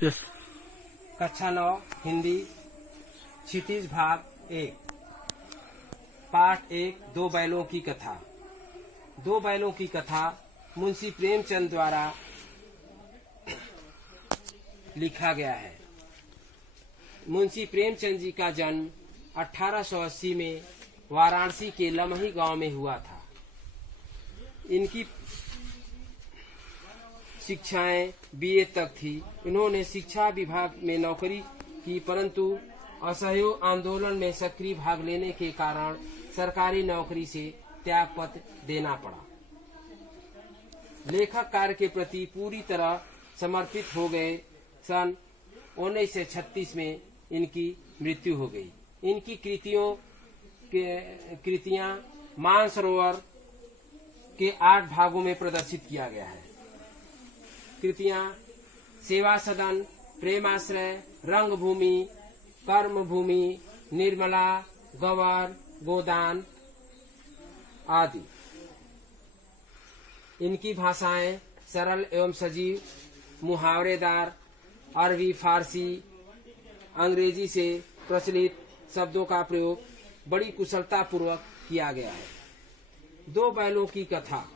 Yes. कक्षा 9 हिंदी क्षितिज भाग 1 पाठ 1 दो बैलों की कथा। दो बैलों की कथा मुंशी प्रेमचंद द्वारा लिखा गया है। मुंशी प्रेमचंद जी का जन्म 1880 में वाराणसी के लमही गांव में हुआ था। इनकी शिक्षाएं बीए तक थी। इन्होंने शिक्षा विभाग में नौकरी की, परंतु असहयोग आंदोलन में सक्रिय भाग लेने के कारण सरकारी नौकरी से त्यागपत्र देना पड़ा। लेखक कार्य के प्रति पूरी तरह समर्पित हो गए। सन 1936 में इनकी मृत्यु हो गई। इनकी कृतियां मानसरोवर के 8 भागों में प्रदर्शित किया गया है। कृतियां सेवा सदन, प्रेमाश्रय, रंगभूमि, कर्मभूमि, निर्मला, गवर, गोदान आदि। इनकी भाषाएं सरल एवं सजीव, मुहावरेदार, अरबी, फारसी, अंग्रेजी से प्रचलित शब्दों का प्रयोग बड़ी कुशलता पूर्वक किया गया है। दो बैलों की कथा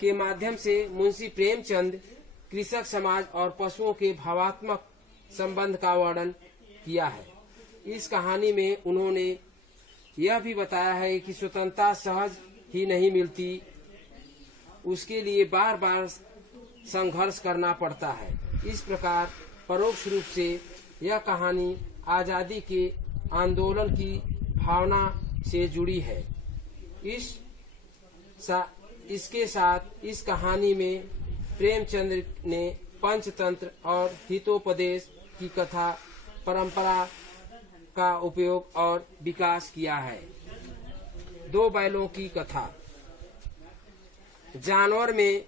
के माध्यम से मुंशी प्रेमचंद कृषक समाज और पशुओं के भावात्मक संबंध का वर्णन किया है। इस कहानी में उन्होंने यह भी बताया है कि स्वतंत्रता सहज ही नहीं मिलती, उसके लिए बार बार संघर्ष करना पड़ता है। इस प्रकार परोक्ष रूप से यह कहानी आजादी के आंदोलन की भावना से जुड़ी है। इसके साथ इस कहानी में प्रेमचंद ने पंचतंत्र और हितोपदेश की कथा परंपरा का उपयोग और विकास किया है। दो बैलों की कथा। जानवर में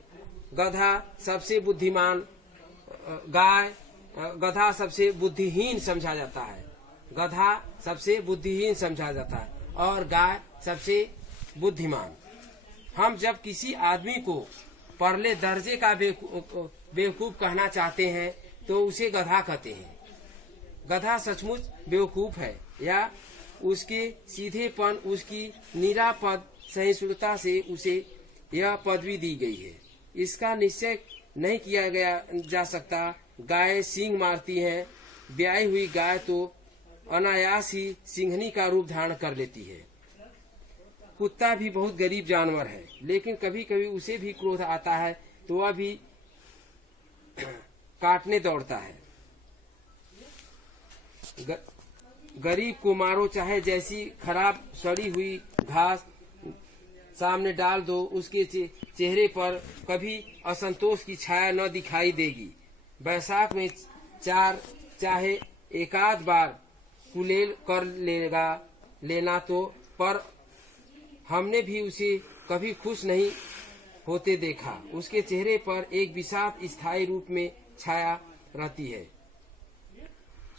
गधा सबसे बुद्धिमान, गधा सबसे बुद्धिहीन समझा जाता है। गधा सबसे बुद्धिहीन समझा जाता है और गाय सबसे बुद्धिमान। हम जब किसी आदमी को परले दर्जे का बेवकूफ कहना चाहते हैं तो उसे गधा कहते हैं। गधा सचमुच बेवकूफ है या उसके सीधेपन, उसकी निरापद सहिष्णुता से उसे यह पदवी दी गई है। इसका निश्चय नहीं किया जा सकता। गाय सींग मारती है। ब्याई हुई गाय तो अनायास ही सिंहनी का रूप धारण कर लेती है। कुत्ता भी बहुत गरीब जानवर है, लेकिन कभी कभी उसे भी क्रोध आता है तो वह भी काटने दौड़ता है। गरीब को मारो, चाहे जैसी खराब सड़ी हुई घास सामने डाल दो, उसके चेहरे पर कभी असंतोष की छाया न दिखाई देगी। बैसाख में चाहे एकाध बार कुलेल कर लेना तो, पर हमने भी उसे कभी खुश नहीं होते देखा। उसके चेहरे पर एक विषाद स्थायी रूप में छाया रहती है।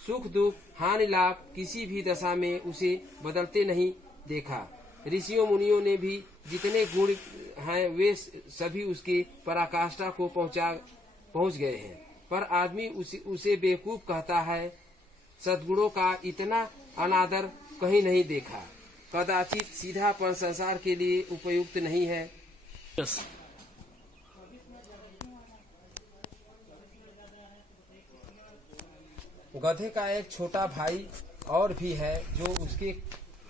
सुख दुख हानि लाभ किसी भी दशा में उसे बदलते नहीं देखा। ऋषियों मुनियों ने भी जितने गुण हैं वे सभी उसके पराकाष्ठा को पहुंच गए हैं, पर आदमी उसे बेवकूफ कहता है। सद्गुणों का इतना अनादर कहीं नहीं देखा। कदाचित सीधापन संसार के लिए उपयुक्त नहीं है। yes. गधे का एक छोटा भाई और भी है जो उसके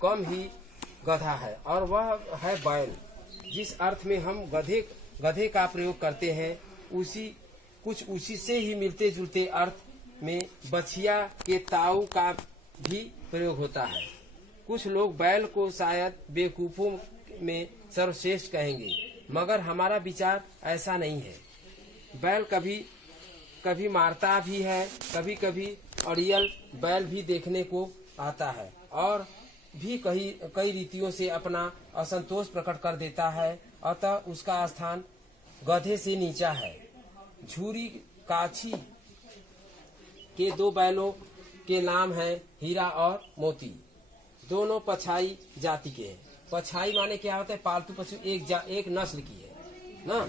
कम ही गधा है, और वह है बैल। जिस अर्थ में हम गधे का प्रयोग करते हैं उसी से ही मिलते जुलते अर्थ में बछिया के ताऊ का भी प्रयोग होता है। कुछ लोग बैल को शायद बेवकूफों में सर्वश्रेष्ठ कहेंगे, मगर हमारा विचार ऐसा नहीं है। बैल कभी कभी मारता भी है, कभी कभी अड़ियल बैल भी देखने को आता है और भी कई रीतियों से अपना असंतोष प्रकट कर देता है। अतः उसका स्थान गधे से नीचा है। झूरी काछी के दो बैलों के नाम हैं हीरा और मोती। दोनों पछाई जाति के हैं। पछाई माने क्या होता है? पालतू पशु एक नस्ल की है ना।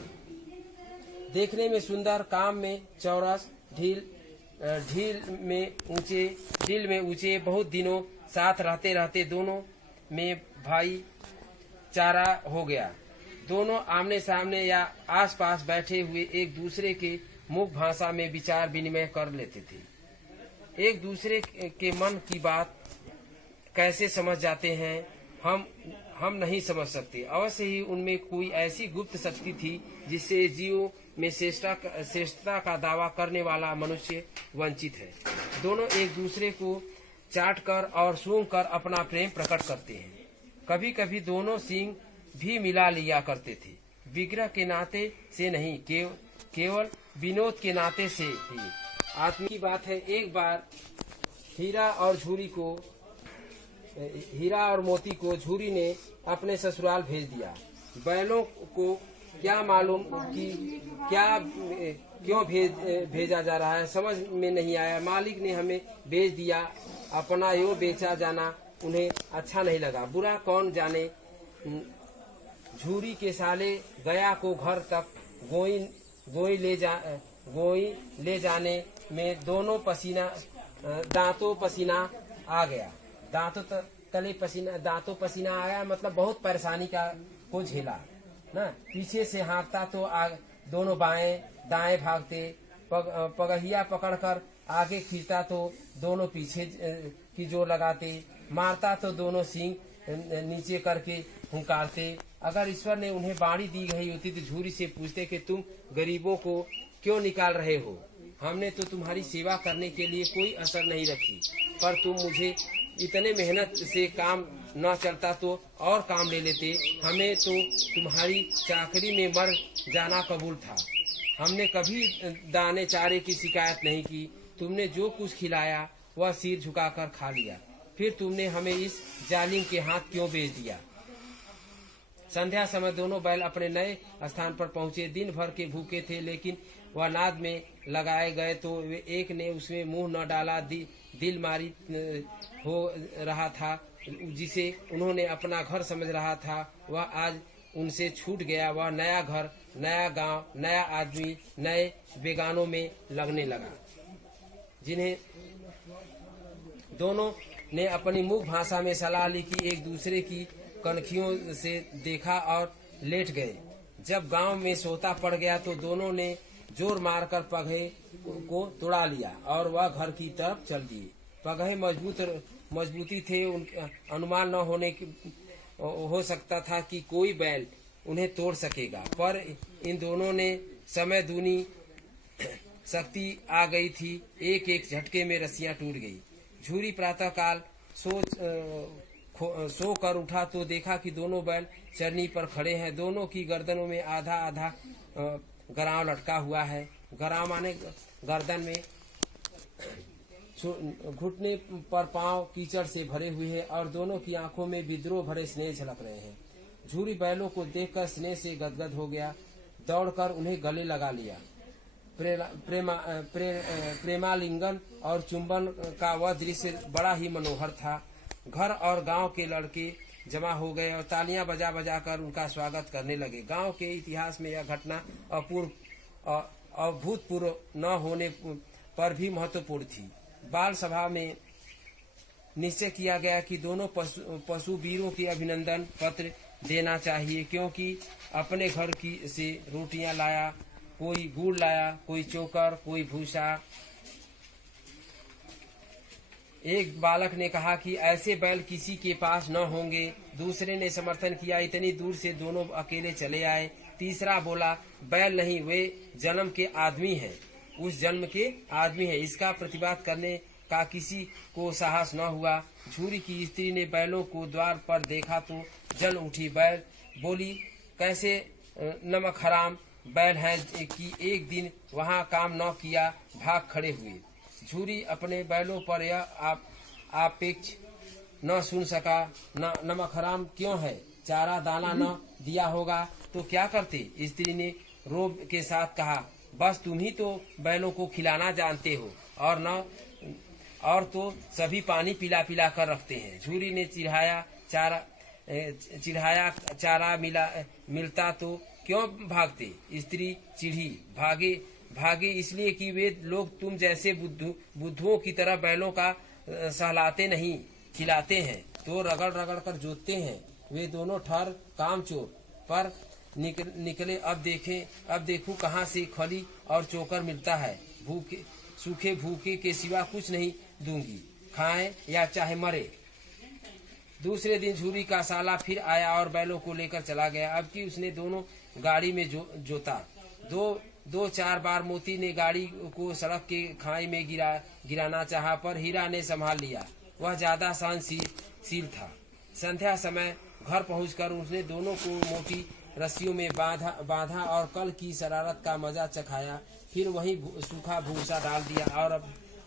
देखने में सुंदर, काम में चौरस, ढील में ऊंचे बहुत दिनों साथ रहते रहते दोनों में भाई चारा हो गया। दोनों आमने सामने या आसपास बैठे हुए एक दूसरे के मुख भाषा में विचार विनिमय कर लेते थे। एक दूसरे के मन की बात कैसे समझ जाते हैं हम नहीं समझ सकते। अवश्य ही उनमें कोई ऐसी गुप्त शक्ति थी जिससे जीवों में श्रेष्ठता का दावा करने वाला मनुष्य वंचित है। दोनों एक दूसरे को चाट कर और सूंघ कर अपना प्रेम प्रकट करते हैं। कभी कभी दोनों सींग भी मिला लिया करते थे, विग्रह के नाते से नहीं, केवल विनोद के नाते से ही। आत्मा की बात है, एक बार हीरा और मोती को झूरी ने अपने ससुराल भेज दिया। बैलों को क्या मालूम कि क्यों भेजा जा रहा है, समझ में नहीं आया। मालिक ने हमें भेज दिया, अपना यो बेचा जाना उन्हें अच्छा नहीं लगा। बुरा कौन जाने, झूरी के साले गया को घर तक गोई ले जाने में दोनों दांतों पसीना आ गया। दांतों पसीना आया मतलब बहुत परेशानी को झेला ना। पीछे से हाँकता तो दोनों बाएं दाएं भागते, पगहिया पकड़कर आगे खींचता तो दोनों पीछे की जोर लगाते, मारता तो दोनों सींग नीचे करके हुंकारते। अगर ईश्वर ने उन्हें बाड़ी दी गई होती तो झूरी से पूछते कि तुम गरीबों को क्यों निकाल रहे हो? हमने तो तुम्हारी सेवा करने के लिए कोई असर नहीं रखी, पर तुम मुझे इतने मेहनत से काम न चलता तो और काम ले लेते। हमें तो तुम्हारी चाकरी में मर जाना कबूल था। हमने कभी दाने चारे की शिकायत नहीं की। तुमने जो कुछ खिलाया वह सिर झुकाकर खा लिया। फिर तुमने हमें इस जालिम के हाथ क्यों बेच दिया? संध्या समय दोनों बैल अपने नए स्थान पर पहुंचे। दिन भर के भूखे थे, लेकिन वह नाद में लगाए गए तो एक ने उसमें मुंह न डाला। दिल मारी हो रहा था, जिसे उन्होंने अपना घर समझ रहा था, वह आज उनसे छूट गया। वह नया घर, नया गांव, नया आदमी, नए बेगानों में लगने लगा, जिन्हें दोनों ने अपनी मुख भाषा में सलाह ली कि एक दूसरे की कनखियों से देखा और लेट गए। जब गांव में सोता पड़ गया तो दोनों ने जोर मारकर पगहे को तोड़ा लिया और वह घर की तरफ चल दिए। पगहे मजबूती थे, अनुमान न हो सकता था कि कोई बैल उन्हें तोड़ सकेगा, पर इन दोनों ने समय दूनी शक्ति आ गई थी। एक एक झटके में रस्सियां टूट गई। झूरी प्रातः काल सो कर उठा तो देखा कि दोनों बैल चरनी पर खड़े हैं। दोनों की गर्दनों में आधा आधा गराव लटका हुआ है। गराव माने गर्दन में, घुटने पर पांव कीचड़ से भरे हुए हैं और दोनों की आंखों में विद्रोह भरे स्नेह झलक रहे हैं। झूरी बैलों को देखकर स्नेह से गदगद हो गया, दौड़कर उन्हें गले लगा लिया। प्रेमालिंगन और चुंबन का वह दृश्य बड़ा ही मनोहर था। घर और गांव के लड़के जमा हो गए और तालियां बजा बजा कर उनका स्वागत करने लगे। गांव के इतिहास में यह घटना अभूतपूर्व न होने पर भी महत्वपूर्ण थी। बाल सभा में निश्चय किया गया कि दोनों पशु वीरों की अभिनंदन पत्र देना चाहिए, क्योंकि अपने घर की से रोटियां लाया, कोई गुड़ लाया, कोई चोकर, कोई भूसा। एक बालक ने कहा कि ऐसे बैल किसी के पास न होंगे। दूसरे ने समर्थन किया, इतनी दूर से दोनों अकेले चले आए। तीसरा बोला, बैल नहीं, वे जन्म के आदमी हैं, उस जन्म के आदमी हैं। इसका प्रतिवाद करने का किसी को साहस न हुआ। झूरी की स्त्री ने बैलों को द्वार पर देखा तो जल उठी। बैल बोली, कैसे नमक हराम बैल हैं कि एक दिन वहां काम न किया, भाग खड़े हुए। झूरी अपने बैलों पर यह आपेक्ष न सुन सका। नमक हराम क्यों है? चारा दाना न दिया होगा तो क्या करते? स्त्री ने रोब के साथ कहा, बस तुम ही तो बैलों को खिलाना जानते हो और तो सभी पानी पिला पिला कर रखते हैं। झूरी ने चिढ़ाया, चारा मिलता तो क्यों भागते? स्त्री चिढ़ी, भागे इसलिए कि वे लोग तुम जैसे बुद्धुओं की तरह बैलों का सहलाते नहीं, खिलाते हैं तो रगड़ रगड़ कर जोतते हैं। वे दोनों ठहर कामचोर पर निकले। अब देखूं कहाँ से खली और चोकर मिलता है। सूखे भूखे के सिवा कुछ नहीं दूंगी, खाएं या चाहे मरे। दूसरे दिन झूरी का साला फिर आया और बैलों को लेकर चला गया। अब की उसने दोनों गाड़ी में जोता। दो चार बार मोती ने गाड़ी को सड़क के खाई में गिराना चाहा, पर हीरा ने संभाल लिया। वह ज्यादा सहनशील था। संध्या समय घर पहुंचकर उसने दोनों को मोटी रस्सियों में बांधा और कल की शरारत का मजा चखाया। फिर वहीं सूखा भूसा डाल दिया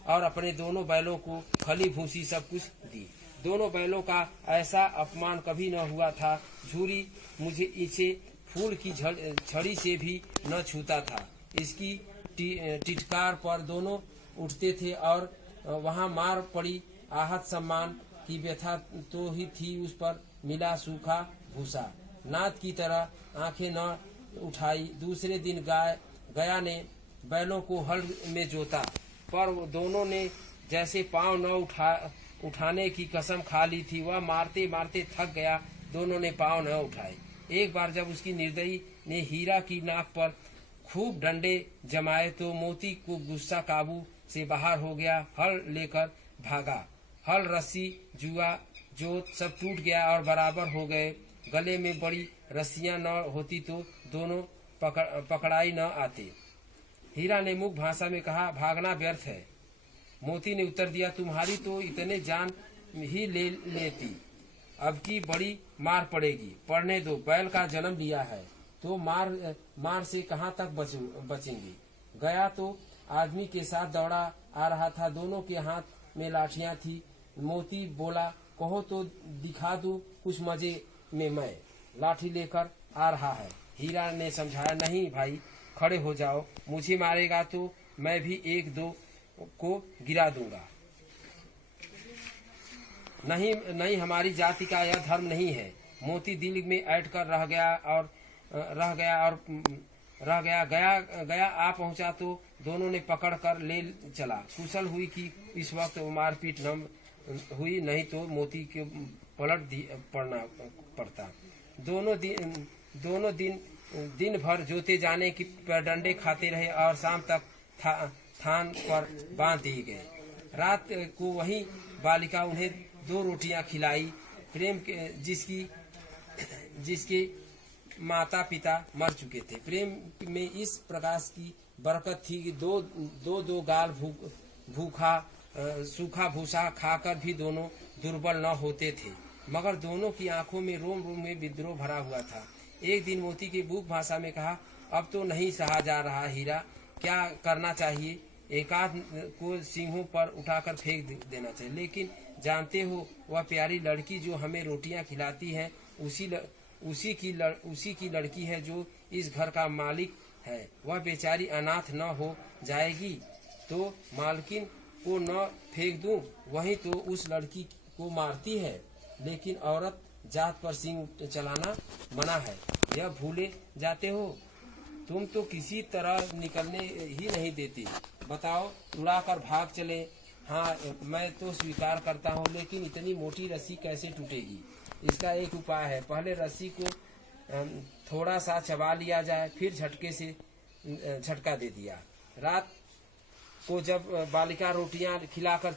और अपने दोनों बैलों को खली भूसी सब कुछ दी। दोनों बैलों का ऐसा अपमान कभी न हुआ था। झूरी मुझे इसे फूल की छड़ी से भी न छूता था। इसकी टिटकार पर दोनों उठते थे और वहां मार पड़ी। आहत सम्मान की व्यथा तो ही थी, उस पर मिला सूखा भूसा। नाथ की तरह आंखें न उठाई। दूसरे दिन गया ने बैलों को हल में जोता, पर दोनों ने जैसे पांव न उठाने की कसम खा ली थी। वह मारते मारते थक गया। दोनों ने पांव न उठाए। एक बार जब उसकी निर्दयी ने हीरा की नाक पर खूब डंडे जमाए तो मोती को गुस्सा काबू से बाहर हो गया। हल लेकर भागा। हल, रस्सी, जुआ, जोत सब टूट गया और बराबर हो गए। गले में बड़ी रस्सियां न होती तो दोनों पकड़ाई न आते। हीरा ने मुख भाषा में कहा, भागना व्यर्थ है। मोती ने उत्तर दिया, तुम्हारी तो इतने जान ही ले लेती, अब की बड़ी मार पड़ेगी। पढ़ने दो, बैल का जन्म लिया है तो मार से कहाँ तक बचेंगे। गया तो आदमी के साथ दौड़ा आ रहा था। दोनों के हाथ में लाठियां थी। मोती बोला, कहो तो दिखा दूं कुछ मजे में, मैं लाठी लेकर आ रहा है। हीरा ने समझाया, नहीं भाई, खड़े हो जाओ। मुझे मारेगा तो मैं भी एक दो को गिरा दूंगा। नहीं, हमारी जाति का यह धर्म नहीं है। मोती दिल में ऐठ कर रह गया आ पहुंचा तो दोनों ने पकड़ कर ले चला। कुशल हुई कि इस वक्त मारपीट न हुई, नहीं तो मोती के पड़ना पड़ता। दोनों दिन भर जोते जाने की डंडे खाते रहे और शाम तक थान पर बांध दिए गए। रात को वही बालिका उन्हें 2 रोटियां खिलाई। प्रेम के जिसके माता पिता मर चुके थे। प्रेम में इस प्रकार की बरकत थी कि दो गाल सूखा भूसा खाकर भी दोनों दुर्बल न होते थे। मगर दोनों की आंखों में रोम रोम में विद्रोह भरा हुआ था। एक दिन मोती की बुक भाषा में कहा, अब तो नहीं सहा जा रहा हीरा, क्या करना चाहिए? एकाध को सिंहों पर उठाकर फेंक देना चाहिए। लेकिन जानते हो, वह प्यारी लड़की जो हमें रोटियां खिलाती है उसी की लड़की है जो इस घर का मालिक है। वह बेचारी अनाथ न हो जाएगी तो मालकिन को न फेंक दूं, वही तो उस लड़की को मारती है। लेकिन औरत जात पर सिंह चलाना मना है, यह भूले जाते हो। तुम तो किसी तरह निकलने ही नहीं देती। बताओ, उड़ाकर भाग चले। हाँ, मैं तो स्वीकार करता हूँ, लेकिन इतनी मोटी रस्सी कैसे टूटेगी? इसका एक उपाय है। पहले रस्सी को थोड़ा सा चबा लिया जाए, फिर झटके से झटका दे दिया। रात को जब बालिका रोटियां खिलाकर